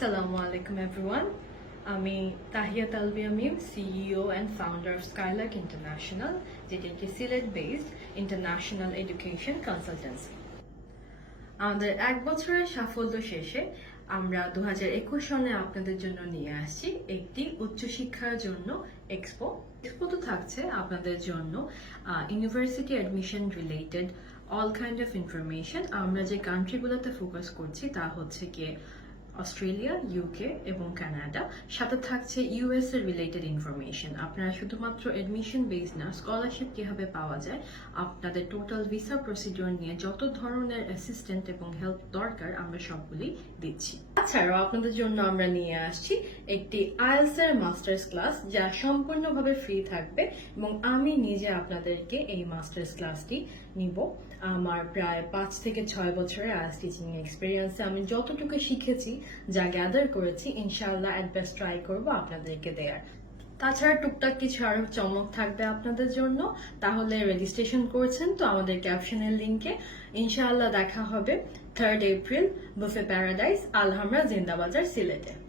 আসসালামু আলাইকুম এভরিওয়ান আমি Tahiya Talbiya Mim CEO and founder of Skylark international যেটি একটি Sylhet based international education consultancy আমাদের এক বছরের সাফল্য শেষে আমরা দু একুশ সনে আপনাদের জন্য নিয়ে আসছি একটি উচ্চশিক্ষার জন্য এক্সপো এক্সপো তো থাকছে আপনাদের জন্য university admission related all kind of information আমরা যে কান্ট্রিগুলোতে ফোকাস করছি তা হচ্ছে গিয়ে অস্ট্রেলিয়া ইউকে এবং কানাডা। সাথে থাকছে ইউএস এর রিলেটেড ইনফরমেশন আপনারা শুধুমাত্র এডমিশন বেস না স্কলারশিপ কীভাবে পাওয়া যায়, আপনাদের টোটাল ভিসা প্রসিডিওর নিয়ে যত ধরনের অ্যাসিস্ট্যান্ট এবং হেল্প দরকার, আমরা সবগুলি দিচ্ছি। আচ্ছা আপনাদের জন্য আমরা নিয়ে আসছি। একটি আইএলস এর মাস্টার্স ক্লাস যা সম্পূর্ণভাবে ফ্রি থাকবে এবং আমি নিজে আপনাদেরকে এই মাস্টার্স ক্লাসটি নিব। আমার প্রায় পাঁচ থেকে ছয় বছরের আইএলস টিচিং এক্সপিরিয়েন্সে আমি যতটুকু শিখেছি, যা গ্যাদার করেছি, ইনশাআল্লাহ অ্যাট ট্রাই করব আপনাদেরকে দেয়ার। তাছাড়া টুকটাক কিছু আরও চমক থাকবে আপনাদের জন্য। তাহলে রেজিস্ট্রেশন করছেন তো আমাদের ক্যাপশনের লিংকে ইনশাআল্লাহ দেখা হবে third April buffet paradise Alhamra Zindabazar সিলেটে।